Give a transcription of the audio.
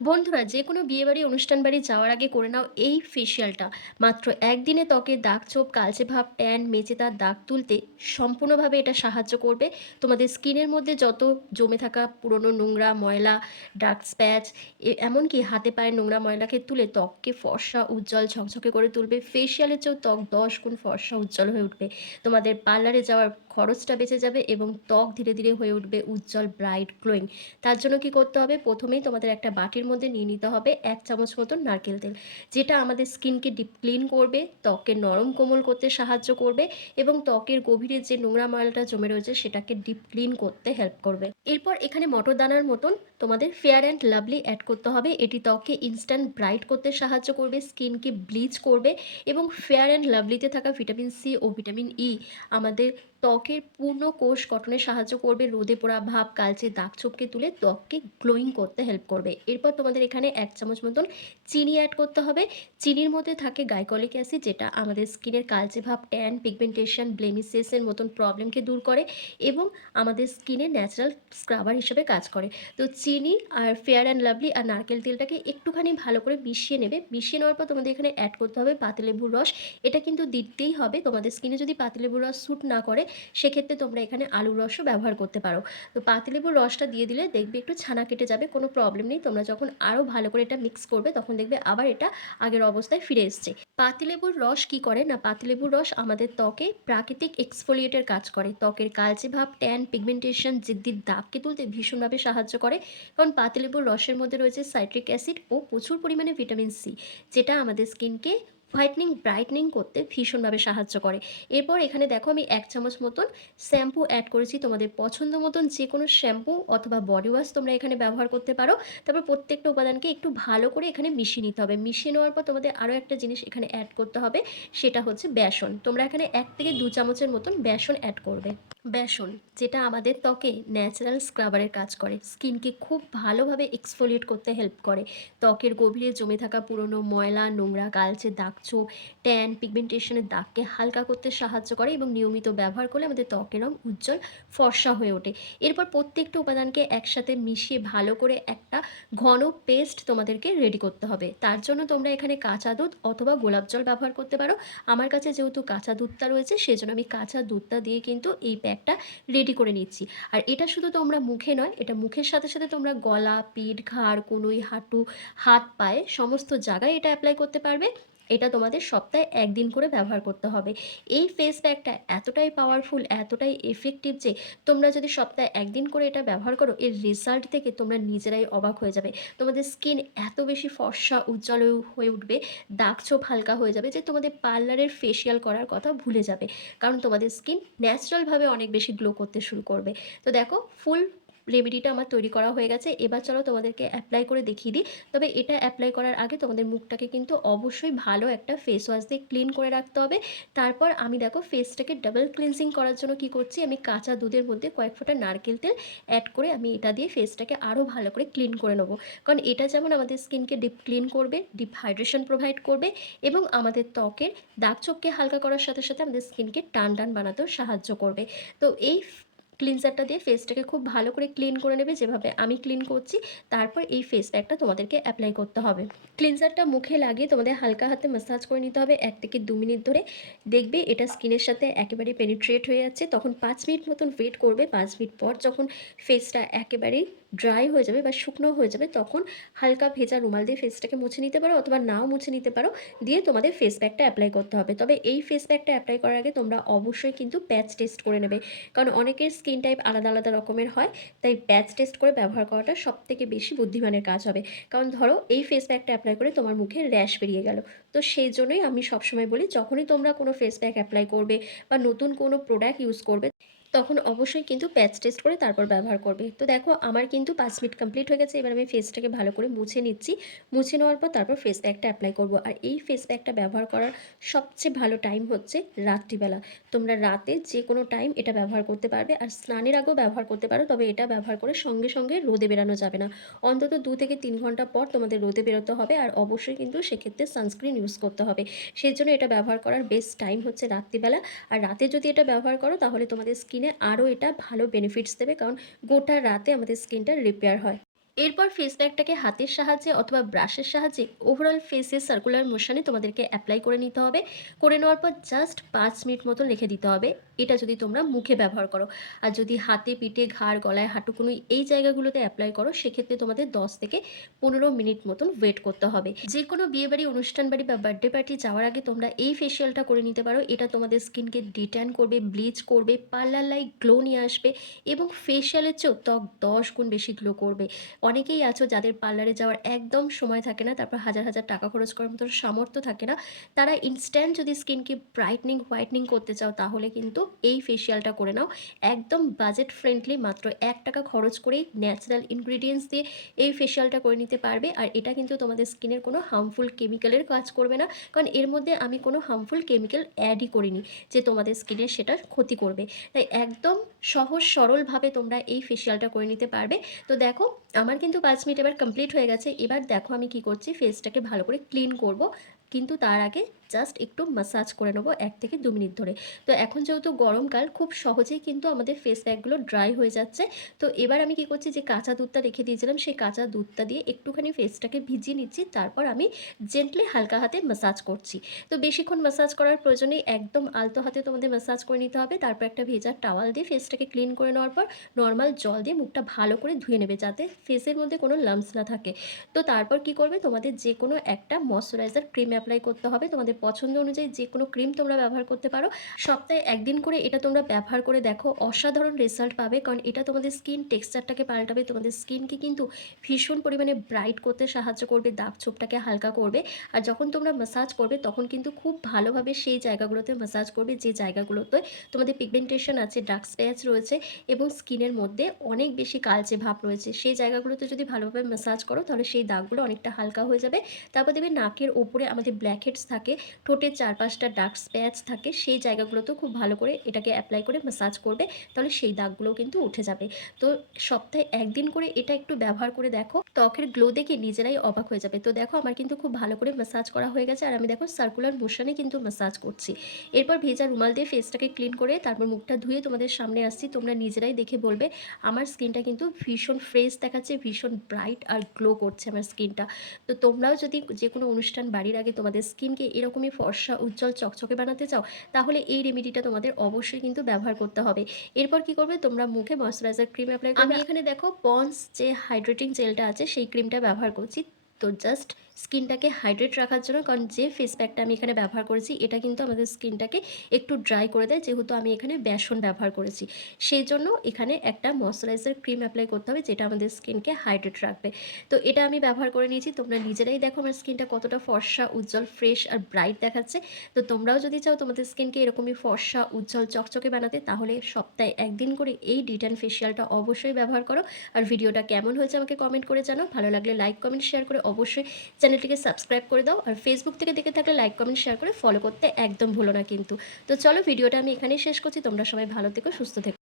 বন্ধুরা, যে কোনো বিয়েবাড়ি অনুষ্ঠান বাড়ি যাওয়ার আগে করে নাও এই ফেসিয়ালটা। মাত্র একদিনে ত্বকের দাগ ছোপ, কালচে ভাব, ট্যান, মেচেদার দাগ তুলতে সম্পূর্ণভাবে এটা সাহায্য করবে। তোমাদের স্কিনের মধ্যে যত জমে থাকা পুরনো নোংরা ময়লা, ডার্ক স্প্যাচ, এমনকি হাতে পায়ে নোংরা ময়লাকে তুলে ত্বককে ফর্সা উজ্জ্বল ঝকঝকে করে তুলবে। ফেসিয়ালের চেয়েও ত্বক 10 গুণ ফর্সা উজ্জ্বল হয়ে উঠবে। তোমাদের পার্লারে যাওয়ার খরচটা বেঁচে যাবে এবং ত্বক ধীরে ধীরে হয়ে উঠবে উজ্জ্বল, ব্রাইট, গ্লোয়িং। তার জন্য কি করতে হবে, প্রথমেই তোমাদের একটা বাটির মধ্যে নিয়ে নিতে হবে 1 চামচ মতন নারকেল তেল, যেটা আমাদের স্কিনকে ডিপ ক্লিন করবে, ত্বককে নরম কোমল করতে সাহায্য করবে এবং ত্বকের গভীরে যে নোংরা ময়লাটা জমে রয়েছে সেটাকে ডিপ ক্লিন করতে হেল্প করবে। এরপর এখানে মটর দানার মতন তোমাদের ফেয়ার অ্যান্ড লাভলি অ্যাড করতে হবে। এটি ত্বককে ইনস্ট্যান্ট ব্রাইট করতে সাহায্য করবে, স্কিনকে ব্লিচ করবে এবং ফেয়ার অ্যান্ড লাভলিতে থাকা ভিটামিন সি ও ভিটামিন ই আমাদের ত্বকের পূর্ণ কোষ গঠনে সাহায্য করবে, রোদে পোড়া ভাব, কালচে দাগ ছোপকে তুলে ত্বককে গ্লোয়িং করতে হেল্প করবে। এরপর তোমাদের এখানে 1 চামচ মতন চিনি অ্যাড করতে হবে। চিনির মধ্যে থাকে গাইকলিক অ্যাসিড, যেটা আমাদের স্কিনের কালচে ভাব, ট্যান, পিগমেন্টেশন, ব্লেমিসেসের মতন প্রবলেমকে দূর করে এবং আমাদের স্কিনে ন্যাচারাল স্ক্রাবার হিসেবে কাজ করে। তো চিনি আর ফেয়ার অ্যান্ড লাভলি আর নারকেল তেলটাকে একটুখানি ভালো করে মিশিয়ে নেবে। মিশিয়ে নেওয়ার পর তোমাদের এখানে অ্যাড করতে হবে পাতিলেবুর রস। এটা কিন্তু দিতেই হবে। তোমাদের স্কিনে যদি পাতিলেবুর রস স্যুট না করে, সেক্ষেত্রে তোমরা এখানে আলুর রসও ব্যবহার করতে পারো। তো পাতিলেবুর রসটা দিয়ে দিলে দেখবে একটু ছানা কেটে যাবে, কোনো প্রবলেম নেই। তোমরা যখন আরও ভালো করে এটা মিক্স করবে তখন দেখবে আবার এটা আগের অবস্থায় ফিরে এসছে। পাতিলেবুর রস কি করে না, পাতিলেবুর রস আমাদের ত্বকে প্রাকৃতিক এক্সফোলিয়েটের কাজ করে, ত্বকের কালচে ভাব, ট্যান, পিগমেন্টেশন, জিদ্দির দাগকে তুলতে ভীষণভাবে সাহায্য করে। কারণ পাতিলেবুর রসের মধ্যে রয়েছে সাইট্রিক অ্যাসিড ও প্রচুর পরিমাণে ভিটামিন সি, যেটা আমাদের স্কিনকে হোয়াইটনিং, ব্রাইটনিং করতে ভীষণভাবে সাহায্য করে। এরপর এখানে দেখো আমি 1 চামচ মতন শ্যাম্পু অ্যাড করেছি। তোমাদের পছন্দ মতন যে কোনো শ্যাম্পু অথবা বডি ওয়াশ তোমরা এখানে ব্যবহার করতে পারো। তারপর প্রত্যেকটা উপাদানকে একটু ভালো করে এখানে মিশিয়ে নিতে হবে। মিশিয়ে নেওয়ার পর তোমাদের আরও একটা জিনিস এখানে অ্যাড করতে হবে, সেটা হচ্ছে বেসন। তোমরা এখানে 1 থেকে 2 চামচের মতন বেসন অ্যাড করবে। বেসন, যেটা আমাদের ত্বকে ন্যাচারাল স্ক্রাবারের কাজ করে, স্কিনকে খুব ভালোভাবে এক্সফোলিয়েট করতে হেল্প করে, ত্বকের গভীরে জমে থাকা পুরনো ময়লা, নোংরা, কালচে দাগছোপ, ট্যান, পিগমেন্টেশনের দাগকে হালকা করতে সাহায্য করে এবং নিয়মিত ব্যবহার করলে আমাদের ত্বকের রং উজ্জ্বল, ফর্সা হয়ে ওঠে। এরপর প্রত্যেকটা উপাদানকে একসাথে মিশিয়ে ভালো করে একটা ঘন পেস্ট তোমাদেরকে রেডি করতে হবে। তার জন্য তোমরা এখানে কাঁচা দুধ অথবা গোলাপ জল ব্যবহার করতে পারো। আমার কাছে যেহেতু কাঁচা দুধটা রয়েছে, সেজন্য আমি কাঁচা দুধটা দিয়ে কিন্তু এই প্যাকটা রেডি করে নিচ্ছি। আর এটা শুধু তোমরা মুখে নয়, এটা মুখের সাথে সাথে তোমরা গলা, পিঠ, ঘাড়, কনুই, হাঁটু, হাত, পায়ে সমস্ত জায়গায় এটা অ্যাপ্লাই করতে পারবে। এটা তোমাদের সপ্তাহে 1 দিন করে ব্যবহার করতে হবে। এই ফেস প্যাকটা এতটাই পাওয়ারফুল, এতটাই এফেক্টিভ যে তোমরা যদি সপ্তাহে 1 দিন করে এটা ব্যবহার করো, এর রেজাল্ট থেকে তোমরা নিজেরাই অবাক হয়ে যাবে। তোমাদের স্কিন এত বেশি ফর্সা উজ্জ্বল হয়ে উঠবে, দাগ ছোপ হালকা হয়ে যাবে যে তোমাদের পার্লারের ফেসিয়াল করার কথা ভুলে যাবে। কারণ তোমাদের স্কিন ন্যাচারালভাবে অনেক বেশি গ্লো করতে শুরু করবে। তো দেখো, ফুল রেমেডিটা আমার তৈরি করা হয়ে গেছে। এবার চলো তোমাদেরকে অ্যাপ্লাই করে দেখিয়ে দিই। তবে এটা অ্যাপ্লাই করার আগে তোমাদের মুখটাকে কিন্তু অবশ্যই ভালো একটা ফেস ওয়াশ দিয়ে ক্লিন করে রাখতে হবে। তারপর আমি দেখো ফেসটাকে ডাবল ক্লিনজিং করার জন্য কি করছি, আমি কাঁচা দুধের মধ্যে কয়েক ফোঁটা নারকেল তেল অ্যাড করে আমি এটা দিয়ে ফেসটাকে আরও ভালো করে ক্লিন করে নেবো। কারণ এটা যেমন আমাদের স্কিনকে ডিপ ক্লিন করবে, ডিপ হাইড্রেশন প্রোভাইড করবে এবং আমাদের ত্বকের দাগ ছোপকে হালকা করার সাথে সাথে আমাদের স্কিনকে টান টান বানাতেও সাহায্য করবে। তো এই ক্লিনজারটা দিয়ে ফেসটাকে খুব ভালো করে ক্লিন করে নেবে, যেভাবে আমি ক্লিন করছি। তারপর এই ফেস প্যাকটা তোমাদেরকে অ্যাপ্লাই করতে হবে। ক্লিনজারটা মুখে লাগিয়ে তোমাদের হালকা হাতে ম্যাসাজ করে নিতে হবে 1 থেকে 2 মিনিট ধরে। দেখবে এটা স্কিনের সাথে একেবারে পেনিট্রেট হয়ে যাচ্ছে। তখন 5 মিনিট মতন ওয়েট করবে। 5 মিনিট পর যখন ফেসটা একেবারেই ড্রাই হয়ে যাবে বা শুকনো হয়ে যাবে, তখন হালকা ভেজা রুমাল দিয়ে ফেসটাকে মুছে নিতে পারো অথবা নাও মুছে নিতে পারো। দিয়ে তোমাদের ফেস প্যাকটা অ্যাপ্লাই করতে হবে। তবে এই ফেস প্যাকটা অ্যাপ্লাই করার আগে তোমরা অবশ্যই কিন্তু প্যাচ টেস্ট করে নেবে। কারণ অনেকের স্কিন টাইপ আলাদা আলাদা রকমের হয়, তাই প্যাচ টেস্ট করে ব্যবহার করাটা সবথেকে বেশি বুদ্ধিমানের কাজ হবে। কারণ ধরো এই ফেস প্যাকটা অ্যাপ্লাই করে তোমার মুখে র্যাশ বেরিয়ে গেল, তো সেই জন্যই আমি সবসময় বলি, যখনই তোমরা কোনো ফেস প্যাক অ্যাপ্লাই করবে বা নতুন কোনো প্রোডাক্ট ইউজ করবে, তখন অবশ্যই কিন্তু প্যাচ টেস্ট করে তারপর ব্যবহার করবে। তো দেখো আমার কিন্তু 5 মিনিট কমপ্লিট হয়ে গেছে। এবার আমি ফেসটাকে ভালো করে মুছে নিচ্ছি। মুছে নেওয়ার পর তারপর ফেস প্যাকটা অ্যাপ্লাই করব। আর এই ফেস প্যাকটা ব্যবহার করার সবচেয়ে ভালো টাইম হচ্ছে রাত্রিবেলা। তোমরা রাতে যে কোনো টাইম এটা ব্যবহার করতে পারবে, আর স্নানের আগেও ব্যবহার করতে পারো। তবে এটা ব্যবহার করে সঙ্গে সঙ্গে রোদে বেরানো যাবে না। অন্তত 2 থেকে 3 ঘন্টা পর তোমাদের রোদে বেরোতে হবে, আর অবশ্যই কিন্তু সেক্ষেত্রে সানস্ক্রিন ইউজ করতে হবে। সেই জন্য এটা ব্যবহার করার বেস্ট টাইম হচ্ছে রাত্রিবেলা। আর রাতে যদি এটা ব্যবহার করো তাহলে তোমাদের স্কিনে আরও এটা ভালো বেনিফিটস দেবে, কারণ গোটা রাতে আমাদের স্কিনটা রিপেয়ার হয়। এরপর ফেস প্যাকটাকে হাতের সাহায্যে অথবা ব্রাশের সাহায্যে ওভারঅল ফেসে সার্কুলার মোশনে তোমাদেরকে অ্যাপ্লাই করে নিতে হবে। করে নেওয়ার পর জাস্ট ৫ মিনিট মতন রেখে দিতে হবে। এটা যদি তোমরা মুখে ব্যবহার করো। আর যদি হাতে, পিঠে, ঘাড়, গলায়, হাঁটুকুনি এই জায়গাগুলোতে অ্যাপ্লাই করো সেক্ষেত্রে তোমাদের ১০ থেকে ১৫ মিনিট মতন ওয়েট করতে হবে। যেকোনো বিয়েবাড়ি, অনুষ্ঠান বাড়ি বা বার্থডে পার্টি যাওয়ার আগে তোমরা এই ফেসিয়ালটা করে নিতে পারো। এটা তোমাদের স্কিনকে ডিট্যান করবে, ব্লিচ করবে, পার্লার লাইক গ্লো নিয়ে আসবে এবং ফেসিয়ালের চেয়েও ত্বক ১০ গুণ বেশি গ্লো করবে। অনেকেই আছো যাদের পার্লারে যাওয়ার একদম সময় থাকে না, তারপর হাজার হাজার টাকা খরচ করার মতো সামর্থ্য থাকে না। তারা ইনস্ট্যান্ট যদি স্কিনকে ব্রাইটনিং, হোয়াইটনিং করতে চাও তাহলে কিন্তু এই ফেসিয়ালটা করে নাও। একদম বাজেট ফ্রেন্ডলি, মাত্র ৳১ খরচ করেই ন্যাচারাল ইনগ্রিডিয়েন্টস দিয়ে এই ফেসিয়ালটা করে নিতে পারবে। আর এটা কিন্তু তোমাদের স্কিনের কোনো হার্মফুল কেমিক্যালের কাজ করবে না, কারণ এর মধ্যে আমি কোনো হার্মফুল কেমিক্যাল অ্যাডই করিনি যে তোমাদের স্কিনের সেটা ক্ষতি করবে। তাই একদম সহজ সরলভাবে তোমরা এই ফেসিয়ালটা করে নিতে পারবে। তো দেখো আমার কিন্তু ৫ মিনিট এবার কমপ্লিট হয়ে গেছে। এবার দেখো আমি কি করছি, ফেসটাকে ভালো করে ক্লিন করব। কিন্তু তার আগে জাস্ট একটু ম্যাসাজ করে নেবো ১ থেকে ২ মিনিট ধরে। তো এখন যেহেতু গরমকাল খুব সহজেই কিন্তু আমাদের ফেস প্যাকগুলো ড্রাই হয়ে যাচ্ছে। তো এবার আমি কি করছি, যে কাঁচা দুধটা রেখে দিয়েছিলাম সেই কাঁচা দুধটা দিয়ে একটুখানি ফেসটাকে ভিজিয়ে নিচ্ছি। তারপর আমি জেন্টলি হালকা হাতে ম্যাসাজ করছি। তো বেশিক্ষণ ম্যাসাজ করার প্রয়োজন নেই, একদম আলতো হাতে তোমাদের ম্যাসাজ করে নিতে হবে। তারপর একটা ভেজা টাওয়াল দিয়ে ফেসটাকে ক্লিন করে নেওয়ার পর নর্মাল জল দিয়ে মুখটা ভালো করে ধুয়ে নেবে যাতে ফেসের মধ্যে কোনো লাম্পস না থাকে। তো তারপর কি করবে, তোমাদের যে কোনো একটা ময়শ্চারাইজার ক্রিম অ্যাপ্লাই করতে হবে। তোমাদের পছন্দ অনুযায়ী যে কোনো ক্রিম তোমরা ব্যবহার করতে পারো। সপ্তাহে ১ দিন করে এটা তোমরা ব্যবহার করে দেখো, অসাধারণ রেজাল্ট পাবে। কারণ এটা তোমাদের স্কিন টেক্সচারটাকে পাল্টাবে, তোমাদের স্কিনকে কিন্তু ভীষণ পরিমাণে ব্রাইট করতে সাহায্য করবে, দাগ ছোপটাকে হালকা করবে। আর যখন তোমরা ম্যাসাজ করবে তখন কিন্তু খুব ভালোভাবে সেই জায়গাগুলোতে ম্যাসাজ করবে যে জায়গাগুলোতে তোমাদের পিগমেন্টেশন আছে, ডার্ক স্প্যাচ রয়েছে এবং স্কিনের মধ্যে অনেক বেশি কালচে ভাব রয়েছে। সেই জায়গাগুলোতে যদি ভালোভাবে ম্যাসাজ করো তাহলে সেই দাগগুলো অনেকটা হালকা হয়ে যাবে। তারপর দেখবে নাকের ওপরে আমাদের ব্ল্যাক হেডস থাকে, ঠোঁটের চারপাশটা ডার্ক স্প্যাচ থাকে, সেই জায়গাগুলোতেও খুব ভালো করে এটাকে অ্যাপ্লাই করে ম্যাসাজ করবে, তাহলে সেই দাগগুলোও কিন্তু উঠে যাবে। তো সপ্তাহে ১ দিন করে এটা একটু ব্যবহার করে দেখো, ত্বকের গ্লো দেখে নিজেরাই অবাক হয়ে যাবে। তো দেখো আমার কিন্তু খুব ভালো করে ম্যাসাজ করা হয়ে গেছে আর আমি দেখো সার্কুলার মোশনে কিন্তু ম্যাসাজ করছি। এরপর ভেজা রুমাল দিয়ে ফেসটাকে ক্লিন করে তারপর মুখটা ধুয়ে তোমাদের সামনে আসছি। তোমরা নিজেরাই দেখে বলবে আমার স্কিনটা কিন্তু ভীষণ ফ্রেশ দেখাচ্ছে, ভীষণ ব্রাইট আর গ্লো করছে আমার স্কিনটা। তো তোমরাও যদি যে কোনো অনুষ্ঠান বাড়ির আগে তোমাদের স্কিনকে এরকমই ফর্সা, উজ্জ্বল, চকচকে বানাতে চাও তাহলে এই রেমেডিটা তোমাদের অবশ্যই কিন্তু ব্যবহার করতে হবে। এরপর কি করবে, তোমরা মুখে ময়শ্চারাইজার ক্রিম অ্যাপ্লাই করবে। আমি এখানে দেখো পন্ডস যে হাইড্রেটিং জেলটা আছে সেই ক্রিমটা ব্যবহার করছি। তো জাস্ট স্কিনটাকে হাইড্রেট রাখার জন্য, কারণ যে ফেস প্যাকটা আমি এখানে ব্যবহার করেছি এটা কিন্তু আমাদের স্কিনটাকে একটু ড্রাই করে দেয়, যেহেতু আমি এখানে বেসন ব্যবহার করেছি। সেই জন্য এখানে একটা ময়শ্চারাইজার ক্রিম অ্যাপ্লাই করতে হবে যেটা আমাদের স্কিনকে হাইড্রেট রাখবে। তো এটা আমি ব্যবহার করে নিয়েছি। তোমরা নিজেরাই দেখো আমার স্কিনটা কতটা ফর্সা, উজ্জ্বল, ফ্রেশ আর ব্রাইট দেখাচ্ছে। তো তোমরাও যদি চাও তোমাদের স্কিনকে এরকমই ফর্সা, উজ্জ্বল, চকচকে বানাতে তাহলে সপ্তাহে ১ দিন করে এই ডিট্যান ফেসিয়ালটা অবশ্যই ব্যবহার করো। আর ভিডিওটা কেমন হয়েছে আমাকে কমেন্ট করে জানাও। ভালো লাগলে লাইক, কমেন্ট, শেয়ার করে অবশ্যই চ্যানেলটিকে সাবস্ক্রাইব করে দাও। আর ফেসবুক থেকে দেখে থাকলে লাইক, কমেন্ট, শেয়ার করে ফলো করতে একদম ভুলো না কিন্তু। তো চলো ভিডিওটা আমি এখানেই শেষ করছি। তোমরা সবাই ভালো থেকো, সুস্থ থেকো।